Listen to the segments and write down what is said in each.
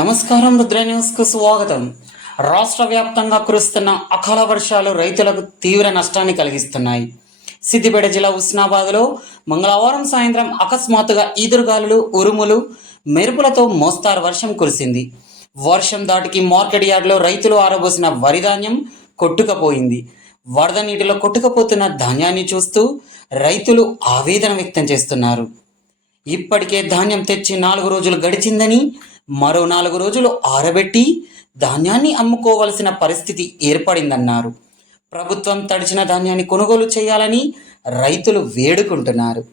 నమస్కారం, రుద్ర న్యూస్కు స్వాగతం. రాష్ట్ర వ్యాప్తంగా కురుస్తున్న అకాల వర్షాలు రైతులకు తీవ్ర నష్టాన్ని కలిగిస్తున్నాయి. సిద్దిపేట జిల్లా హుస్నాబాద్లో మంగళవారం సాయంత్రం అకస్మాత్తుగా ఈదురుగాలులు, ఉరుములు, మెరుపులతో మోస్తారు వర్షం కురిసింది. వర్షం దాటికి మార్కెట్ యార్డ్లో రైతులు ఆరబోసిన వరి ధాన్యం కొట్టుకుపోయింది. వరద నీటిలో కొట్టుకుపోతున్న ధాన్యాన్ని చూస్తూ రైతులు ఆవేదన వ్యక్తం చేస్తున్నారు. ఇప్పటికే ధాన్యం తెచ్చి 4 రోజులు గడిచిందని, మరో 4 రోజులు ఆరబెట్టి ధాన్యాన్ని అమ్ముకోవలసిన పరిస్థితి ఏర్పడిందన్నారు. ప్రభుత్వం తడిచిన ధాన్యాన్ని కొనుగోలు చేయాలని రైతులు వేడుకుంటున్నారు.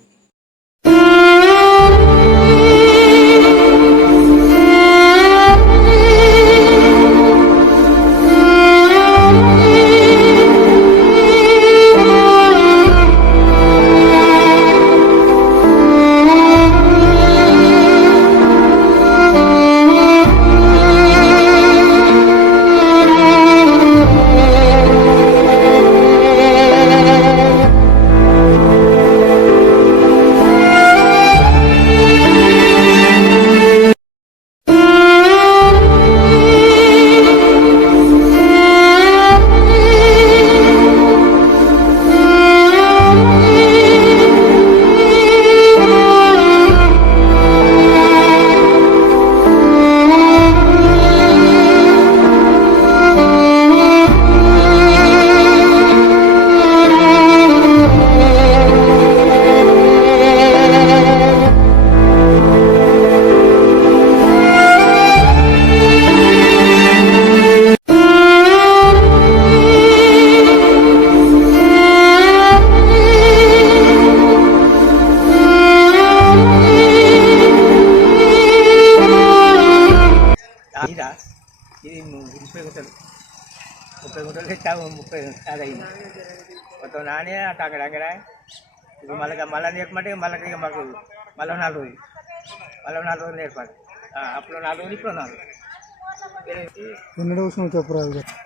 ఇది 30 గుంటలు 30 గుంటలు తెచ్చాము. 30 అది అయింది మొత్తం. నానే అక్కడ ఇక మళ్ళీ నేర్పమంటే మళ్ళీ మాకు మళ్ళీ 4 రోజులు నేర్పాలి. అప్పుడు 4 రోజులు, ఇప్పుడు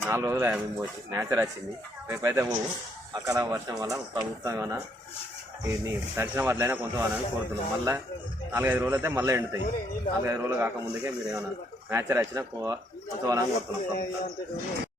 4 రోజులు మేము వచ్చి నేచర్ వచ్చింది. రేపైతే అక్కడ వర్షం వల్ల ప్రభుత్వం ఏమైనా దీన్ని తడిచిన వాటిలైనా కొంచెం కోరుతున్నాం. మళ్ళీ 4-5 రోజులు అయితే మళ్ళీ ఎండుతాయి. 4-5 రోజులు కాకముందుకే మీరు ఏమైనా నేచర్ వచ్చినా కొంచెం కోరుతున్నాం ప్రభుత్వం.